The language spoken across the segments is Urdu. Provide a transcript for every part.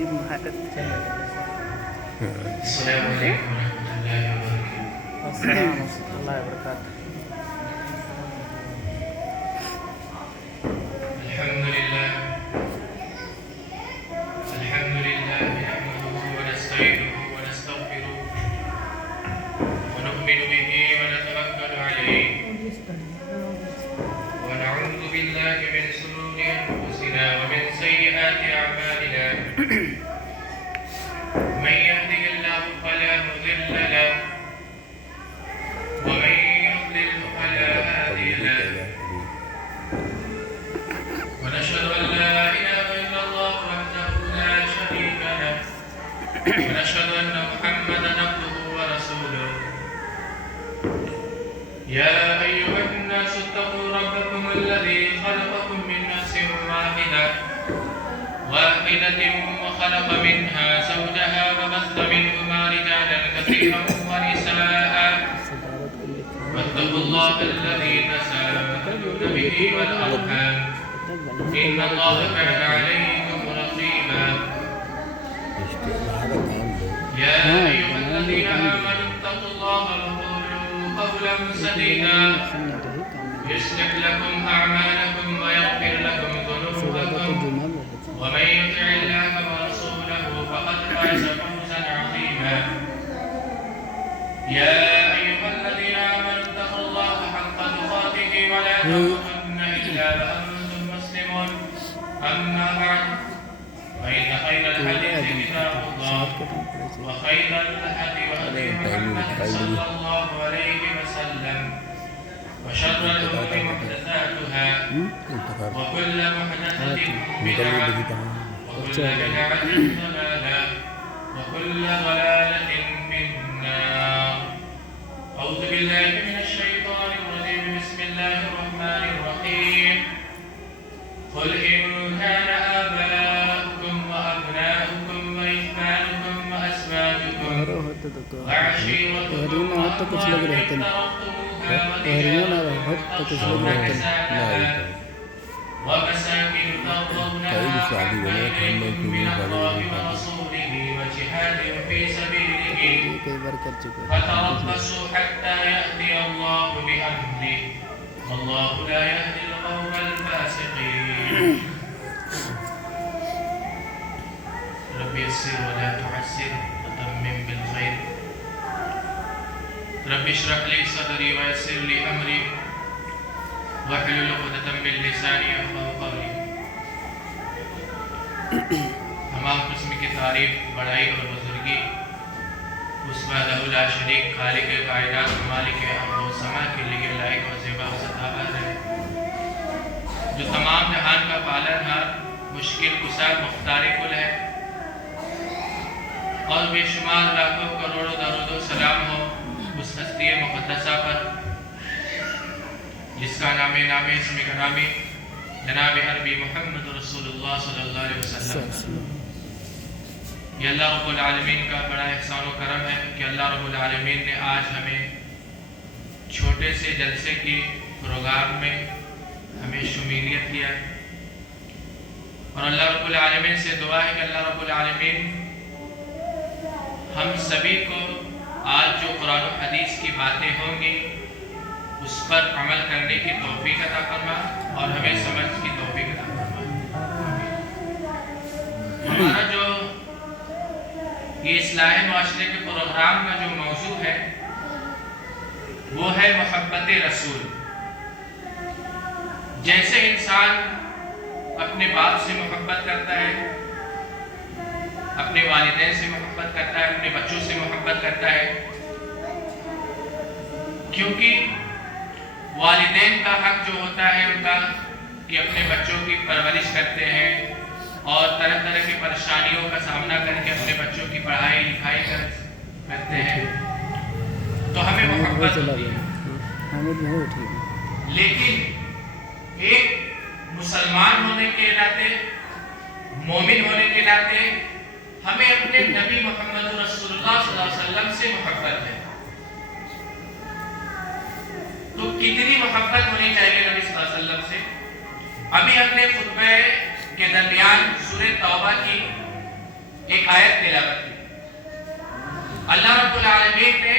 عظیم حالت السلام علیکم ورحمۃ اللہ وبرکاتہ۔ السلام ورحمۃ اللہ وبرکاتہ۔ الحمد لله نحمده ونستعينه ونستغفره ونؤمن به ونتوكل عليه ونعوذ بالله من شرور أنفسنا ومن سيئات أعمالنا من يهده الله فلا مضل له ومن يضلل فلا هادي له ونشهد أن لا إله إلا الله وحده لا شريك له ونشهد أن محمدا عبده ورسوله يا أيها الناس اتقوا ربكم الذي خلقكم من نفس واحدة وخلق منها زوجها وبث منهما رجالا كثيرا ونساء واتقوا الله الذي تساءلون به والأرحام إن الله كان عليكم رقيبا يا أيها الذين آمنوا اتقوا الله وقولوا قولا سديدا يصلح لكم أعمالكم ويغفر لكم ذنوبكم ومن يطع الله ورسوله فقد فاز فوزا عظيما يا أيها الذين آمنوا اتقوا الله حق تقاته ولا تموتن إلا وأنتم مسلمون أما بعد فإن خير الحديث كتاب الله وخير الهدي هدي محمد صلى الله عليه وسلم وشر الأمور محدثاتها وكل محدثة بدعة وكل بدعة ضلالة وكل ضلالة في النار. أعوذ بالله من الشيطان الرجيم. بسم الله الرحمن الرحيم. قل إن كان آباؤكم وأبناؤكم وإخوانكم وأزواجكم وعشيرتكم وأموال ومساكن ترضونها أحب إليكم من الله ورسوله وجهاد في سبيله فتربصوا حتى يأتي الله بأمره والله لا يهدي القوم الفاسقين. رب يسر ولا تعسر وتمم بالخير. رب اشرح لي صدري ويسر لي أمري واحلل عقدة من لساني يفقهوا قولي. تمام قسم کی تعریف، بڑائی اور بزرگی اس وحدہ لا شریک خالق کائنات مالک ارض و سما کے لیے لائق اور زیبا و ستابہ ہے، جو تمام جہان کا پالنہار، مشکل کشا، مختار کل ہے، اور بے شمار لاکھوں کروڑوں درود و سلام ہو اس ہستی مقدسہ پر جس کا نام اسم گرامی جناب عربی محمد رسول اللہ صلی اللہ علیہ وسلم. یہ اللہ رب العالمین کا بڑا احسان و کرم ہے کہ اللہ رب العالمین نے آج ہمیں چھوٹے سے جلسے کی پروگرام میں ہمیں شمولیت کیا ہے، اور اللہ رب العالمین سے دعا ہے کہ اللہ رب العالمین ہم سبھی کو آج جو قرآن و حدیث کی باتیں ہوں گی اس پر عمل کرنے کی توفیق عطا فرما اور ہمیں سمجھ کی توفیق عطا فرما. ہمارا جو یہ اصلاح معاشرے کے پروگرام کا جو موضوع ہے وہ ہے محبت رسول. جیسے انسان اپنے باپ سے محبت کرتا ہے، اپنے والدین سے محبت کرتا ہے، اپنے بچوں سے محبت کرتا ہے، کیونکہ والدین کا حق جو ہوتا ہے ان کا کہ اپنے بچوں کی پرورش کرتے ہیں اور طرح طرح کی پریشانیوں کا سامنا کر کے اپنے بچوں کی پڑھائی لکھائی کرتے ہیں، تو ہمیں محبت ہوتی ہے. لیکن ایک مسلمان ہونے کے ناطے، مومن ہونے کے ناطے ہمیں اپنے نبی محمد رسول اللہ صلی اللہ علیہ وسلم سے محبت ہے. تو کتنی محبت ہونی چاہیے نبی صلی اللہ علیہ وسلم سے؟ ابھی ہم نے خطبہ کے درمیان سورہ توبہ کی ایک آیت تلاوت کی. اللہ رب العالمین نے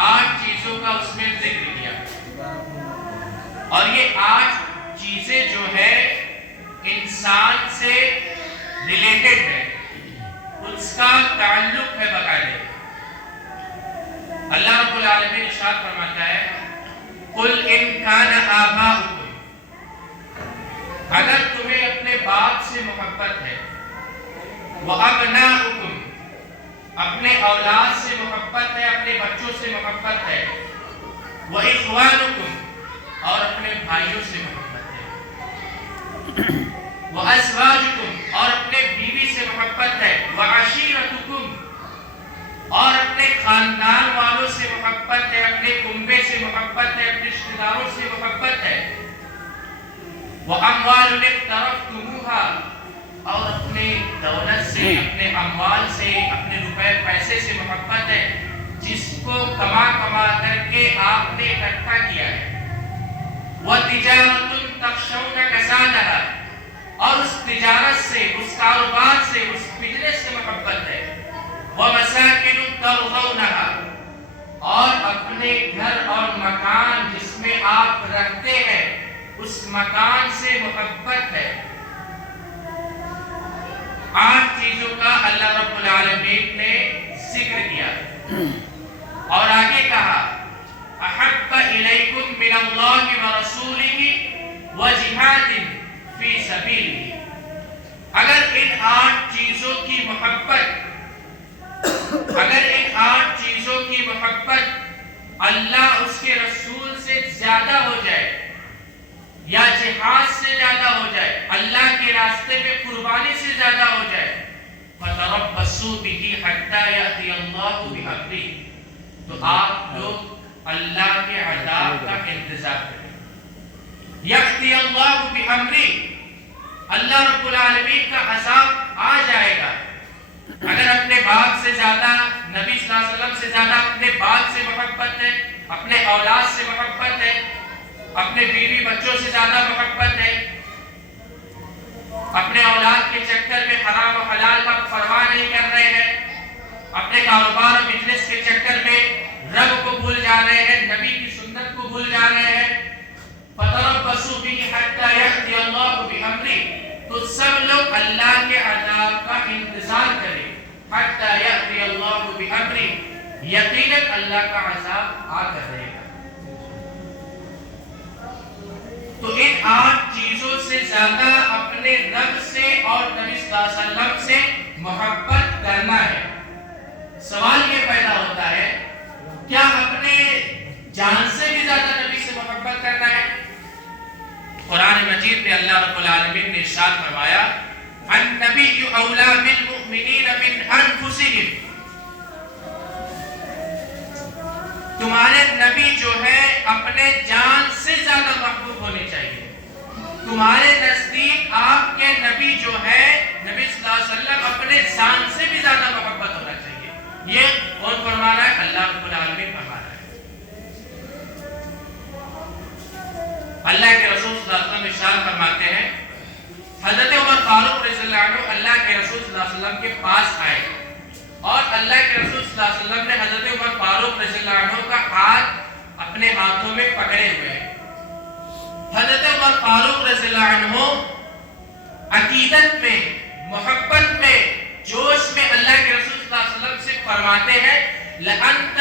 8 چیزوں کا اس میں ذکر کیا اور یہ 8 چیزیں جو ہے انسان سے ریلیٹڈ ہے, اس کا تعلق ہے باقاعدہ. اللہ رب العالمین ارشاد فرماتا ہے قل ان کان آباؤکم, اگر تمہیں اپنے باپ سے محبت ہے, وابناؤکم, اپنے اولاد سے محبت ہے, اپنے بچوں سے محبت ہے, واخوانکم, اور اپنے بھائیوں سے محبت ہے, وازواجکم, اور اپنے بیوی سے محبت ہے, وعشیرتکم, اور اپنے خاندان والوں سے محبت ہے, اپنے کنبے سے محبت ہے, اپنے رشتہ داروں سے محبت ہے, وَأَمْوَالٌ اقْتَرَفْتُمُوهَا, اور اپنے دولت سے, اپنے اموال سے, اپنے روپے پیسے سے محبت ہے جس کو کما کر کے آپ نے اکٹھا کیا ہے, وَتِجَارَةٌ تَخْشَوْنَ كَسَادَهَا, اور اس تجارت سے, اس کاروبار سے, اس بزنس سے محبت ہے, وَمَسَاكِنُ تَرْضَوْنَهَا, اور اپنے گھر اور مکان جس میں آپ رہتے ہیں اس مکان سے محبت ہے. 8 چیزوں کا اللہ رب العالمین نے ذکر کیا اور آگے کہا احب الیکم من اللہ ورسولہ وجہاد فی سبیلہ. اگر ان 8 چیزوں کی محبت, اگر ان 8 چیزوں کی محبت اللہ اس کے رسول سے زیادہ ہو جائے یا جہاد سے زیادہ ہو جائے, اللہ کے راستے میں قربانی سے زیادہ ہو جائے, فَتَرَبَّصُوا بِهِ حَتَّى يَأْتِيَ اللَّهُ بِأَمْرِهِ, تو آپ لوگ اللہ کے عذاب کا انتظار کریں. يَأْتِيَ اللَّهُ بِأَمْرِهِ, اللہ رب العالمین کا عذاب آ جائے گا. اگر اپنے باپ سے زیادہ, نبی صلی اللہ علیہ وسلم سے زیادہ اپنے باپ سے محبت ہے, اپنے اولاد سے محبت ہے, اپنے بیوی بچوں سے زیادہ محبت ہے, اپنے اولاد کے چکر میں حرام و حلال کا پرواہ نہیں کر رہے ہیں, اپنے کاروبار اور بزنس کے چکر میں رب کو بھول جا رہے ہیں, نبی کی سنت کو بھول جا رہے ہیں, فَتَرَبَّصُوا بِهِ حَتَّى يَأْتِيَ اللَّهُ بِأَمْرِهِ, تو سب لوگ اللہ کے عذاب کا انتظار کریں. حَتَّى يَأْتِيَ اللَّهُ بِأَمْرِهِ, یقیناً اللہ کا عذاب آ کر رہے گا. تو ان 8 چیزوں سے زیادہ اپنے رب سے اور نبی صلی اللہ علیہ وسلم سے محبت کرنا ہے. سوال یہ پیدا ہوتا ہے کیا اپنے جان سے بھی زیادہ نبی سے محبت کرنا ہے؟ قرآن مجید میں اللہ رب العالمین نے ارشاد فرمایا النبی اولی بالمؤمنین من انفسہم, تمہارے نبی جو ہے اپنے جان سے زیادہ محبوب ہونے چاہیے. تمہارے نزدیک آپ کے نبی جو ہے نبی صلی اللہ علیہ وسلم اپنے جان سے بھی زیادہ محبت ہونا چاہیے. یہ کون فرما رہا ہے؟ اللہ رب العالمین فرما رہا ہے. اللہ کے رسول صلی اللہ علیہ وسلم ارشاد فرماتے ہیں حضرت عمر فاروق رضی اللہ عنہ اللہ کے رسول صلی اللہ علیہ وسلم کے پاس آئے اور اللہ کے رسول صلی اللہ علیہ وسلم نے حضرت عمر فاروق رضی اللہ عنہ کا ہاتھ اپنے ہاتھوں میں پکڑے ہوئے ہیں. حضرت عمر فاروق رضی اللہ عنہ عقیدت میں, محبت میں, جوش میں اللہ کے رسول صلی اللہ علیہ وسلم سے فرماتے ہیں لَأَنْتَ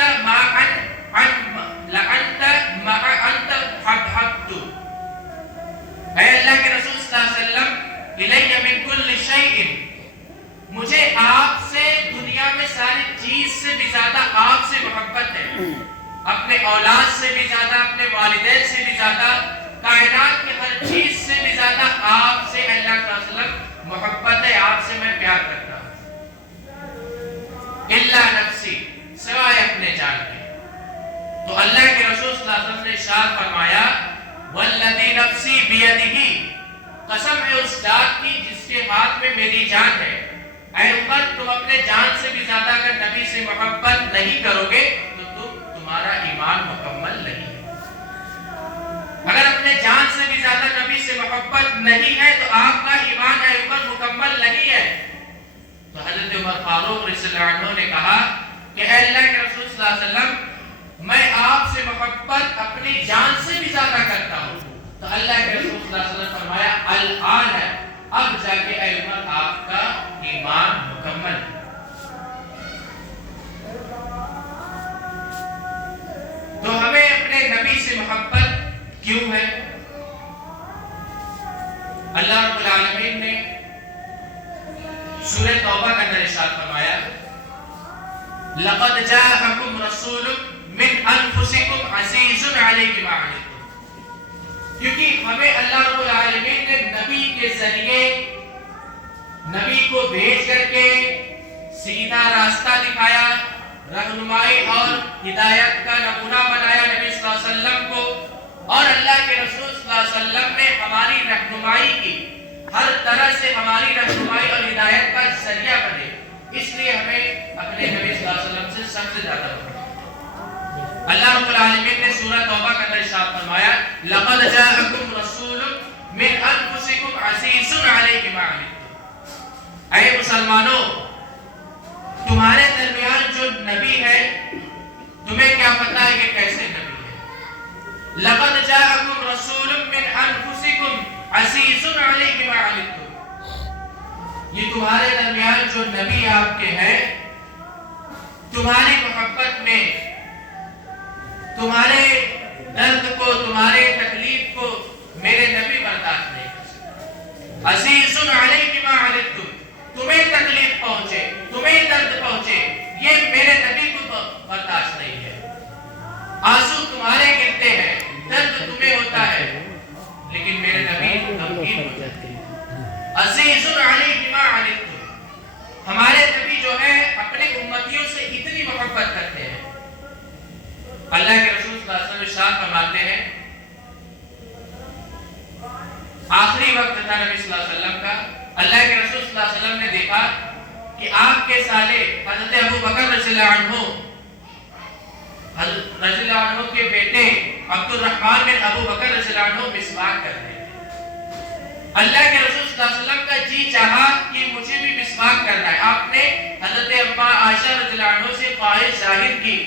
حَبْحَبْتُ, اے اللہ کے رسول صلی اللہ علیہ وسلم اِلَيَّ مِن كُلِّ شَيْءٍ, مجھے آپ سے دنیا میں ساری چیز سے بھی زیادہ آپ سے محبت ہے, اپنے اولاد سے بھی زیادہ, اپنے والدین سے بھی زیادہ, کائنات کی ہر چیز سے بھی زیادہ آپ سے اللہ صلی اللہ علیہ وسلم محبت ہے, آپ سے میں پیار کرتا ہوں. الا نفسی, سوائے اپنے جان کے. تو اللہ کے رسول صلی اللہ علیہ وسلم نے ارشاد فرمایا والذی نفسی بیدہ, قسم ہے اس ذات کی جس کے ہاتھ میں میری جان ہے, اے عمر تم اپنے جان سے بھی زیادہ اگر نبی سے محبت نہیں کرو گے تو تمہارا ایمان مکمل نہیں ہے. اگر اپنے جان سے بھی زیادہ نبی سے محبت نہیں ہے تو آپ کا ایمان ہے عمر مکمل نہیں ہے. تو حضرت حضرت عمر فاروق رضی اللہ عنہ نے کہا کہ اے اللہ کے رسول صلی اللہ علیہ وسلم میں آپ سے محبت اپنی جان سے بھی زیادہ کرتا ہوں. تو اللہ کے رسول صلی اللہ علیہ وسلم فرمایا الآن ہے، اب جا کے اے عمر آپ کا ایمان مکمل ہے. تو ہمیں اپنے نبی سے محبت کیوں ہے؟ اللہ رب العالمین نے سورہ توبہ کا اندر ارشاد فرمایا لقد جاءکم رسول من انفسکم عزیز علیہ ما عنتم. کیونکہ ہمیں اللہ رب العالمین نے نبی کے ذریعے نبی کو بھیج کر کے سیدھا راستہ دکھایا، رہنمائی اور ہدایت کا نمونہ بنایا نبی صلی اللہ علیہ وسلم کو. اور اللہ کے رسول صلی اللہ علیہ وسلم نے ہماری رہنمائی کی، ہر طرح سے ہماری رہنمائی اور ہدایت کا ذریعہ بنے. اس لیے ہمیں اپنے نبی صلی اللہ علیہ وسلم سے سب سے زیادہ محبت. اللہ رب العالمین نے سورہ توبہ کا اندر ارشاد فرمایا لقد جاءکم رسول من انفسکم عزیز علیہ ما عنتم. اے مسلمانوں، تمہارے درمیان جو نبی ہے تمہیں کیا پتا ہے کہ کیسے نبی ہے؟ لقد جاءکم رسول من انفسکم عزیز علیہ ما عنتم. یہ تمہارے درمیان جو نبی آپ کے ہیں، تمہاری محبت میں تمہارے درد کو، تمہارے تکلیف کو میرے نبی برداشت نہیں کر سکتے. عزیز علیہ ما عنتم، تمہیں تکلیف پہنچے، تمہیں درد پہنچے، یہ میرے نبی کو برداشت نہیں ہے. آنسو تمہارے گرتے ہیں، درد تمہیں ہوتا ہے، لیکن میرے نبی غمگین ہو جاتے ہیں. عزیز علیہ ما عنتم. ہمارے نبی جو ہے اپنے امتیوں سے اتنی محبت کرتے ہیں. اللہ کے رسول صلی اللہ علیہ وسلم ارشاد فرماتے ہیں، آخری وقت تھا نبی صلی اللہ علیہ وسلم کا. اللہ کے رسول صلی اللہ علیہ وسلم نے دیکھا کہ آپ کے سالے حضرت ابو بکر رضی اللہ عنہ، رضی اللہ عنہ کے بیٹے عبد الرحمن بن ابو بکر رضی اللہ عنہ مسواک کر رہے تھے. اللہ کے رسول صلی اللہ علیہ وسلم کا جی چاہا کہ مجھے بھی مسواک کرنا ہے. آپ نے حضرت اما عائشہ رضی اللہ عنہ سے خواہش ظاہر کی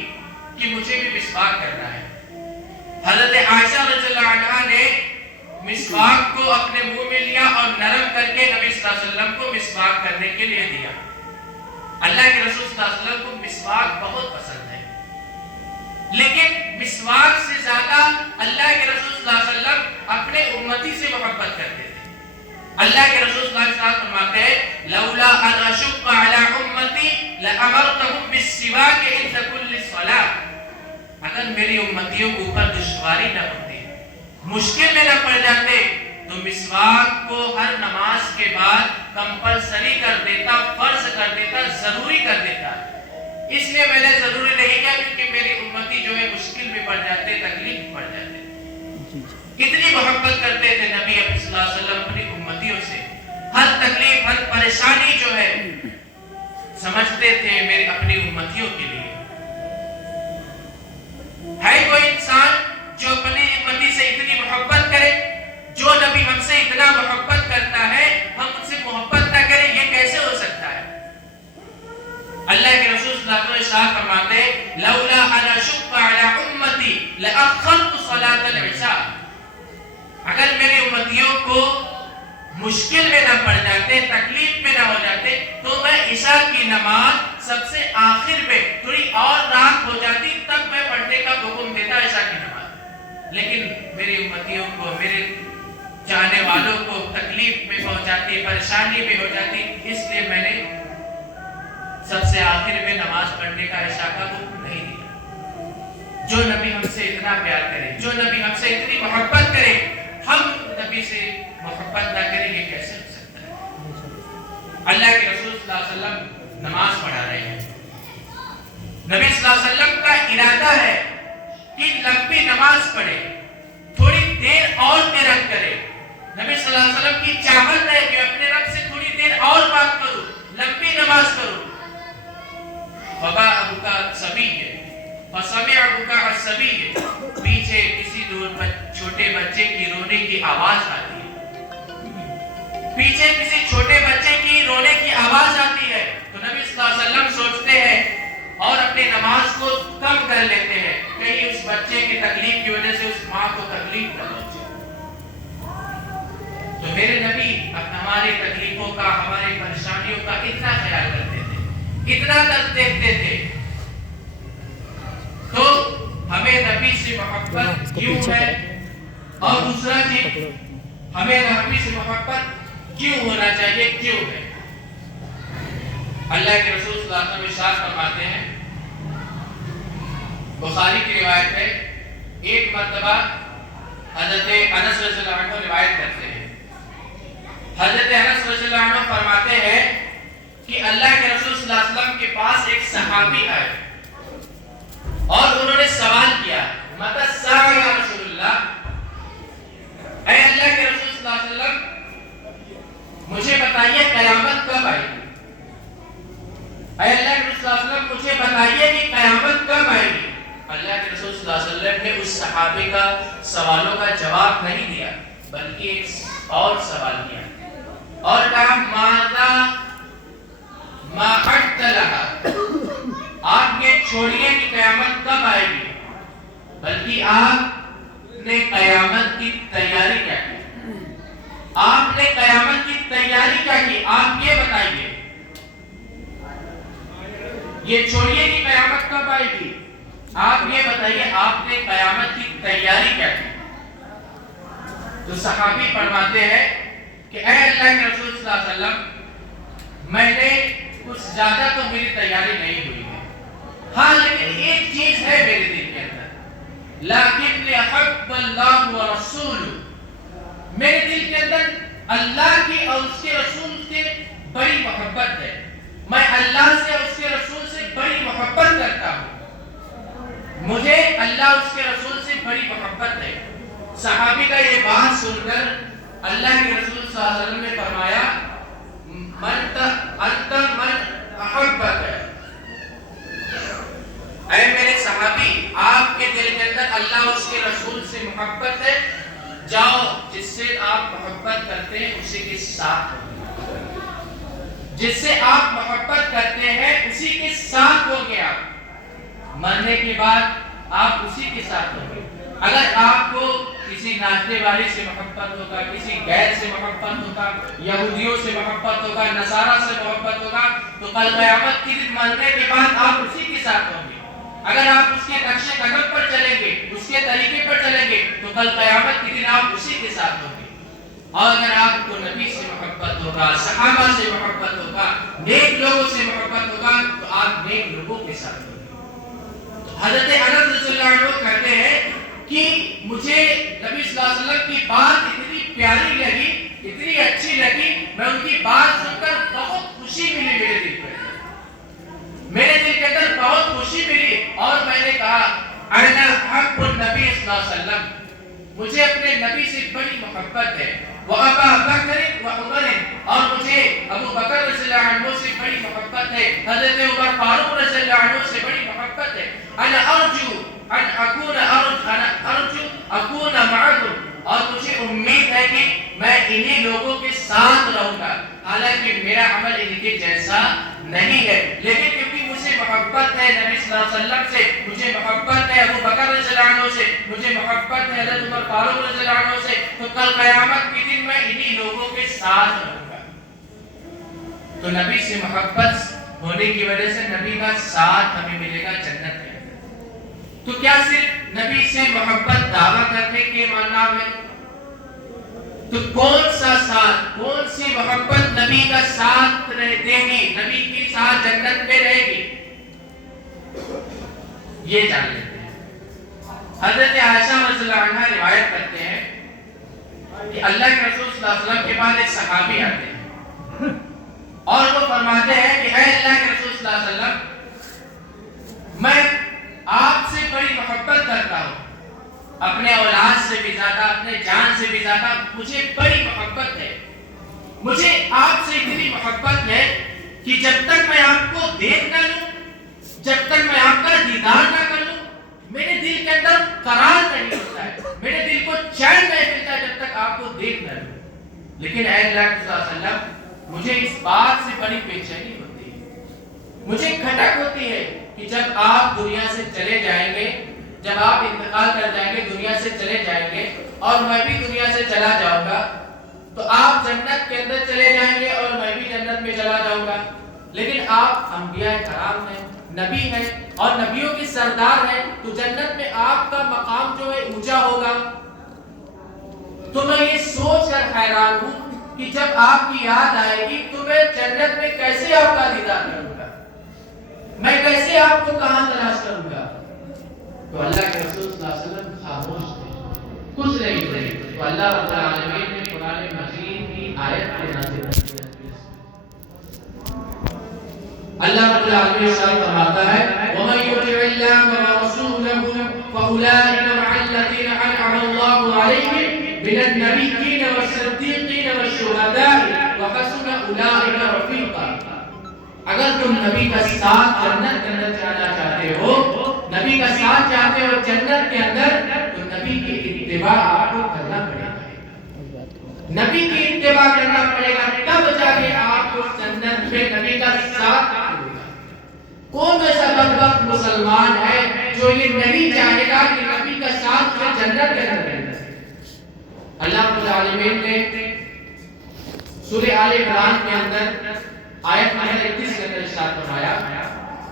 کہ مجھے بھی مسواک کرنا ہے. حضرت عائشہ رضی اللہ عنہ نے مسواک کو اپنے منہ میں لیا اور نرم کر کے نبی صلی اللہ علیہ وسلم کو مسواک کرنے کے لیے دیا. اللہ کے رسول صلی اللہ علیہ وسلم کو مسواک بہت پسند ہے، لیکن مسواک سے زیادہ اللہ کے رسول صلی اللہ علیہ وسلم اپنے امتی سے محبت کرتے تھے. اللہ کے رسول صلی اللہ علیہ وسلم فرماتے ہیں لولا ان اشق علی امتی لامرتهم بالسواک عند كل صلاۃ. اگر میری امتیوں کے اوپر دشواری نہ ہوتی، مشکل میں نہ پڑ جاتے، تو مسواک کو ہر نماز کے بعد کمپلسری کر دیتا، فرض کر دیتا، ضروری کر دیتا. اس لیے میں نے ضروری نہیں کیا کیونکہ میری امتی جو ہے مشکل میں پڑ جاتے، تکلیف میں پڑ جاتے. کتنی محبت کرتے تھے نبی صلی اللہ علیہ وسلم اپنی امتیوں سے. ہر تکلیف، ہر پریشانی جو ہے سمجھتے تھے میرے اپنی امتیوں کے لیے. ہے کوئی انسان جو اپنی امتی سے اتنی محبت کرے؟ جو نبی ہم سے اتنا محبت کرتا ہے ہم ان سے محبت نہ کریں، یہ کیسے ہو سکتا ہے؟ اللہ کے رسول صلی اللہ علیہ وسلم ارشاد فرماتے ہیں لولا ان اشق علی امتی لاخرت صلاۃ العشاء. اگر میری امتیوں کو مشکل میں نہ پڑ جاتے، تکلیف میں نہ ہو جاتے، تو میں عشاء کی نماز سب سے آخر میں تھوڑی اور رات ہو جاتی تب میں پڑھنے کا حکم دیتا عشاء کی نماز. لیکن میری امتیوں کو، میرے چاہنے والوں کو تکلیف میں پہنچاتی، پریشانی میں ہو جاتی، اس لیے میں نے سب سے آخر میں نماز پڑھنے کا عشاء کا حکم نہیں دیا. جو نبی ہم سے اتنا پیار کرے، جو نبی ہم سے اتنی محبت کرے، ہم نبی سے محبت نہ کریں، یہ کیسے ہو سکتا ہے؟ اللہ کے رسول صلی اللہ علیہ وسلم نماز پڑھا رہے ہیں. نبی صلی اللہ علیہ وسلم کا ارادہ ہے کہ لمبی نماز پڑھے، تھوڑی دیر اور قرات کرے. نبی صلی اللہ علیہ وسلم کی چاہت ہے کہ اپنے رب سے تھوڑی دیر اور بات کروں، لمبی نماز کروں. وبا ابوکا الصبی، فسمع ابوکا الصبی. پیچھے کسی دور چھوٹے بچے کی رونے کی آواز آتی ہے، پیچھے کسی چھوٹے بچے کی رونے کی آواز آتی ہے. تو نبی صلی اللہ علیہ وسلم سوچتے ہیں اور اپنی نماز کو کم کر لیتے ہیں کہیں اس بچے کی تکلیف کی وجہ سے اس ماں کو تکلیف نہ پہنچے. تو میرے نبی ہماری تکلیفوں کا ہماری پریشانیوں کا اتنا خیال کرتے تھے, اتنا درد دیکھتے تھے. تو ہمیں نبی سے محبت کیوں ہے, اور دوسرا چیز ہمیں نبی سے محبت کیوں ہونا چاہیے, کیوں ہے. اللہ کے رسول صلی اللہ علیہ وسلم ارشاد فرماتے ہیں, بخاری کی روایت ہے, ایک مرتبہ حضرت انس رضی اللہ عنہ روایت کرتے ہیں, حضرت انس رضی اللہ عنہ فرماتے ہیں کہ اللہ کے رسول صلی اللہ علیہ وسلم کے پاس ایک صحابی آئے اور انہوں نے سوال کیا, متی الساعہ یا رسول اللہ, اے اللہ کے رسول صلی اللہ علیہ وسلم مجھے بتائیے قیامت کب آئے گی, اے اللہ کے رسول صلی اللہ علیہ وسلم مجھے بتائیے کہ قیامت کب آئے گی. اللہ کے رسول صلی اللہ علیہ وسلم نے اس صحابی کا سوالوں کا جواب نہیں دیا بلکہ ایک اور سوال کیا اور کہا, ماذا ما اعدت لها, آپ یہ چھوڑیے کہ قیامت کب آئے گی, بلکہ آپ نے قیامت کی تیاری کیا کی, آپ نے قیامت کی تیاری کیا کی, آپ یہ بتائیے. یہ چھوڑیے کہ قیامت کب آئے گی, آپ یہ بتائیے آپ نے قیامت کی تیاری کیا کی. تو صحابی فرماتے ہیں کہ اے اللہ کے رسول صلی اللہ علیہ وسلم, میں نے کچھ زیادہ تو میری تیاری نہیں ہوئی ہے, ہاں لیکن ایک چیز ہے میرے دل کے اندر, لیکن احب اللہ ورسولہ, میرے دل کے اندر اللہ کی اور اس کے رسول سے بڑی محبت ہے, میں اللہ سے اور اس کے رسول سے بڑی محبت کرتا ہوں, مجھے اللہ اس کے رسول سے بڑی محبت ہے. صحابی کا یہ بات سن کر اللہ کے رسول صلی اللہ علیہ وسلم نے فرمایا, انت من احبک, اے میرے صحابی آپ کے دل کے اندر اللہ اس کے رسول سے محبت ہے, جاؤ جس سے آپ محبت کرتے ہیں اسی کے ساتھ ہوں, جس سے آپ محبت کرتے ہیں اسی کے ساتھ ہوں گے, آپ مرنے کے بعد آپ اسی کے ساتھ ہوں گے. اگر آپ کو کسی ناچنے والے سے محبت ہوگا, کسی غیر سے محبت ہوگا, یہودیوں سے محبت ہوگا, نصارہ سے محبت ہوگا, تو کل قیامت کے دن مرنے کے بعد آپ اسی کے ساتھ ہوں گے. اگر آپ اس کے نقش قدم پر چلیں گے, اس کے طریقے پر چلیں گے, تو کل قیامت کے دن آپ اسی کے ساتھ ہوں گے. اور اگر آپ کو نبی سے محبت ہوگا, صحابہ سے محبت ہوگا, نیک لوگوں سے محبت ہوگا, تو آپ نیک لوگوں کے ساتھ ہوں گے. حضرت انس رضی اللہ عنہ کہتے ہیں کہ مجھے نبی صلی اللہ علیہ وسلم کی بات اتنی پیاری لگی, اتنی اچھی لگی, میں ان کی بات سن کر بہت خوشی ملی, میرے دل کے اندر, میرے دل کے اندر بہت خوشی ملی, اور میں نے کہا انا احب النبی صلی اللہ علیہ وسلم, مجھے اپنے نبی سے بڑی محبت ہے, وابا بکر وعمر, اور مجھے ابو بکر رضی اللہ عنہ سے بڑی محبت ہے, حضرت عمر فاروق رضی اللہ عنہ سے بڑی محبت ہے. انا ارجو ان اکون معکم, اور مجھے امید ہے کہ میں انہی لوگوں کے ساتھ رہوں گا, حالانکہ میرا عمل ان کے جیسا نہیں ہے, لیکن کیونکہ مجھے محبت ہے نبی صلی اللہ علیہ وسلم سے, مجھے محبت ہے ابو بکر رضی اللہ عنہ سے, مجھے محبت ہے حضرت عمر فاروق رضی اللہ عنہ سے, تو کل قیامت کے دن میں انہی لوگوں کے ساتھ رہوں گا. تو نبی سے محبت ہونے کی وجہ سے نبی کا ساتھ ہمیں ملے گا جنت میں. تو کیا صرف نبی سے محبت دعویٰ کرنے کے معنی میں؟ تو کون سا ساتھ, کون سی محبت نبی کا ساتھ دے گی, نبی کے ساتھ جنت میں رہے گی, یہ جان لیتے ہیں. حضرت عائشہ رضی اللہ عنہا روایت کرتے ہیں کہ اللہ کے رسول صلی اللہ علیہ وسلم کے بعد ایک صحابی آتے ہیں اور وہ فرماتے ہیں کہ اے اللہ کے رسول صلی اللہ علیہ وسلم, میں آپ سے بڑی محبت کرتا ہوں, اپنے اولاد سے بھی زیادہ, اپنے جان سے بھی زیادہ مجھے بڑی محبت ہے, مجھے آپ سے اتنی محبت ہے کہ جب تک میں آپ کو دیکھ نہ لوں, جب تک میں آپ کا دیدار نہ کر لوں, میرے دل کے اندر قرار نہیں ہوتا ہے, میرے دل کو چین نہیں ملتا جب تک آپ کو دیکھ نہ لوں. لیکن اے اللہ صلی اللہ علیہ وسلم, مجھے اس بات سے بڑی بے چینی ہوتی ہے مجھے کھٹک ہوتی ہے کہ جب آپ دنیا سے چلے جائیں گے، جب آپ انتقال کر جائیں گے، دنیا سے چلے جائیں گے اور میں بھی دنیا سے چلا جاؤں گا، تو آپ جنت کے اندر چلے جائیں گے اور میں بھی جنت میں چلا جاؤں گا، لیکن آپ انبیاء کرام ہیں، نبی ہیں اور نبیوں کی سردار ہیں، تو جنت میں آپ کا مقام جو ہے اونچا ہوگا۔ تو میں یہ سوچ کر حیران ہوں کہ جب آپ کی یاد آئے گی تو میں جنت میں کیسے آپ کا دیدار کروں گا، میں کیسے آپ کو کہاں تلاش کروں گا؟ تو اللہ کے رسول صلی اللہ علیہ وسلم خاموش تھے، کچھ نہیں تھے۔ تو اللہ رب العالمین نے قرآن مجید کی آیت کو نازل کی۔ اللہ رب العالمین ارشاد فرماتا ہے وَمَن يُطِعِ اللَّهَ وَرَسُولَهُ فَأُولَٰئِكَ مَعَ الَّذِينَ أَنْعَمَ اللَّهُ عَلَيْهِم مِّنَ النَّبِيِّينَ وَالصِّدِّيقِينَ وَالشُّهَدَاءِ وَحَسُنَ أُولَٰئِكَ رَفِيقًا۔ اگر تم نبی کا ساتھ جنت کے اندر جانا چاہتے ہو، نبی کا ساتھ چاہتے ہو جنت کے اندر، تو نبی کی اتباع آپ کو کرنا پڑے گا، نبی کی اتباع کرنا پڑے گا، تب جا کے آپ کو جنت میں نبی کا ساتھ ملے گا۔ کون ایسا بدبخت مسلمان ہے جو یہ نہیں چاہے گا کہ نبی کا ساتھ میں جنت کے اندر رہنا؟ اللہ رب العالمین نے سورہ آل عمران کے اندر آیت نمبر 31 کے اندر ارشاد فرمایا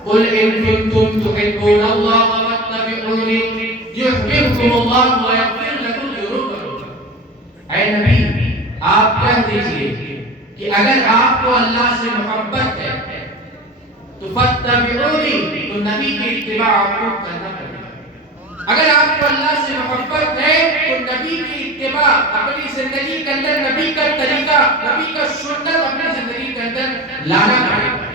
قل ان کنتم تحبون اللہ فاتبعونی یحببکم اللہ ویغفر لکم ذنوبکم۔ اے نبی آپ کہہ دیجئے کہ اگر آپ کو اللہ سے محبت ہے تو فاتبعونی، تو نبی کی اتباع آپ کو کرنا پڑے گا۔ اگر آپ کو اللہ سے محبت ہے تو نبی کی اتباع اپنی زندگی کے اندر، نبی کا طریقہ، نبی کا سنت اپنی زندگی کے اندر لانا پڑے گا۔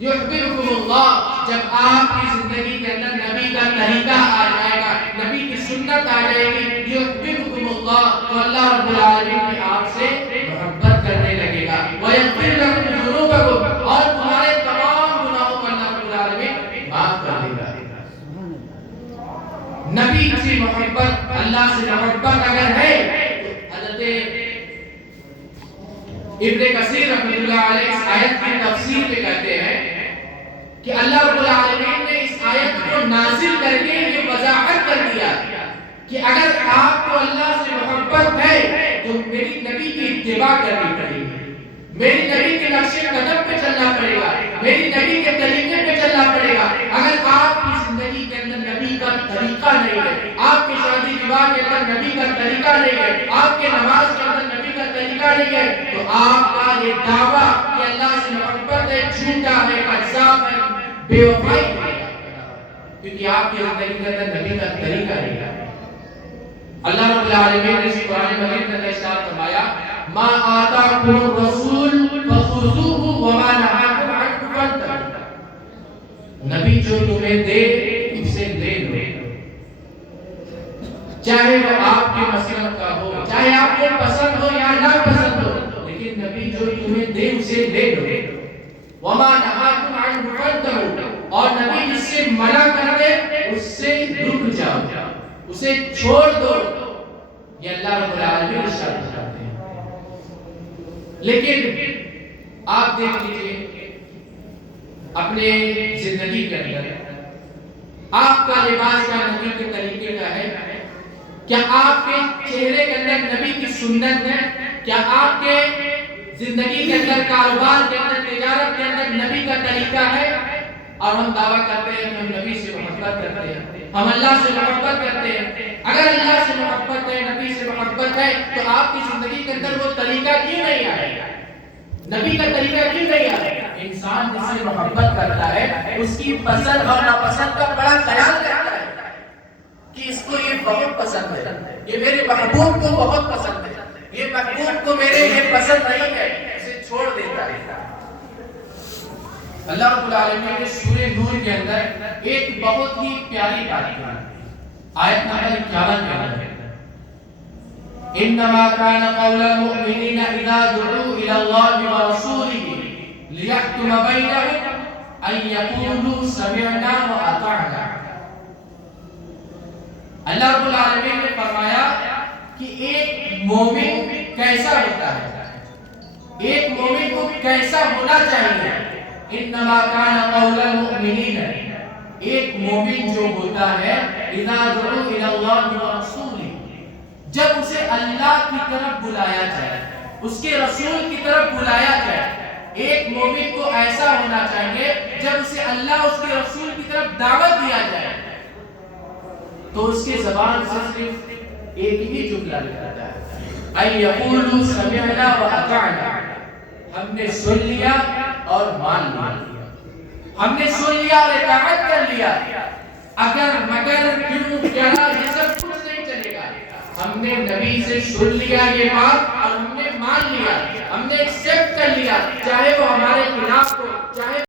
یحببکم اللہ، جب آپ کی زندگی کے اندر نبی کا طریقہ آ جائے گا، نبی کی سنت آ جائے گی، یحببکم اللہ، تو اللہ رب العالمین بھی آپ سے محبت کرنے لگے گا، ویغفر لکم ذنوبکم، اور تمہارے تمام گناہوں کو اللہ رب العالمین معاف کر دے گا۔ نبی سے محبت، اللہ سے محبت اگر ہے تو حضرت ابن کثیر رحمۃ اللہ علیہ اس آیت کی تفسیر میں کہتے ہیں کہ اللہ رب العالمین نے اس آیت کو نازل کر کے یہ وضاحت کر دیا کہ اگر آپ کو اللہ سے محبت ہے تو میری نبی کی اتباع کرنی پڑے گی، میری نبی کے نقش قدم پہ چلنا پڑے گا، میری نبی کے طریقے پہ چلنا پڑے گا۔ اگر آپ کی زندگی کے اندر نبی کا طریقہ نہیں ہے، آپ کی شادی وواہ کے اندر نبی کا طریقہ نہیں ہے، آپ کے نماز کے اندر نبی کا طریقہ نہیں ہے، تو آپ کا یہ دعویٰ کہ اللہ سے محبت ہے جھوٹا ہے، کذاب ہے، بے وفائی ہے، کیونکہ آپ کی زندگی کے اندر نبی کا طریقہ نہیں ہے۔ اللہ رب العالمین نے اس قرآن مجید میں ارشاد فرمایا ما آتاکم الرسول فخذوه وما نهاکم عنہ فانتہوا۔ نبی جو تمہیں دے اسے لے لو، چاہے وہ آپ کے مسلک کا ہو، چاہے آپ کو پسند ہو یا نہ پسند ہو، لیکن نبی جو تمہیں دے اسے لے لو، وما نهاکم عنہ فانتہوا، اور نبی جس سے منع کر دے اس سے رک جاؤ، اسے چھوڑ دو، یہ اللہ رب العالمین ارشاد کرتے ہیں۔ لیکن آپ دیکھ لیجئے اپنے زندگی کے اندر آپ کا لباس کا نبی کے طریقے کا ہے؟ کیا آپ کے چہرے کے اندر نبی کی سنت ہے؟ کیا آپ کے زندگی کے اندر، کاروبار کے اندر، تجارت کے اندر نبی کا طریقہ ہے؟ اور ہم دعویٰ کرتے ہیں کہ ہم نبی سے محبت کرتے ہیں، ہم اللہ سے محبت کرتے ہیں۔ اگر اللہ سے محبت ہے، نبی سے محبت ہے، تو آپ کی زندگی کے اندر وہ طریقہ کیوں نہیں آئے گا؟ نبی کا طریقہ کیوں نہیں آئے گا؟ انسان جس سے محبت کرتا ہے اس کی پسند اور ناپسند کا بڑا خیال کرتا ہے کہ اس کو یہ بہت پسند ہے، یہ میرے محبوب کو بہت پسند ہے، یہ محبوب کو میرے یہ پسند نہیں ہے، اسے چھوڑ دیتا ہے۔ اللہ رب العالمین نے سورہ نور کے اندر ایک بہت ہی پیاری بات کی، آیت نمبر 51 کے اندر انما كان قول المؤمنين اذا دعوا الى الله ورسوله ليحكم بينهم ان يقولوا سمعنا واطعنا۔ اللہ رب العالمین نے فرمایا کہ ایک مومن کیسا ہوتا ہے، ایک مومن کو کیسا ہونا چاہیے انما کان قول المؤمنین، ایک مومن جو ہوتا ہے اذا دعوا الی اللہ ورسولہ، جب اسے اللہ کی طرف بلایا جائے، اس کے رسول کی طرف بلایا جائے. ایک مومن کو ایسا ہونا چاہیے جب اسے اللہ اس کے رسول کی طرف دعوت دیا جائے تو اس کے زبان سے صرف ایک ہی جملہ نکلتا ہے، اَن یقولوا سمعنا وَأَطَعْنَا، ہم نے سن لیا اور مان لیا، ہم نے سن لیا اور اطاعت کر لیا. اگر مگر کیوں کیا یہ سب کچھ نہیں چلے گا. ہم نے نبی سے سن لیا یہ بات اور ہم نے مان لیا، ہم نے ایکسپٹ کر لیا، چاہے وہ ہمارے خلاف ہو، چاہے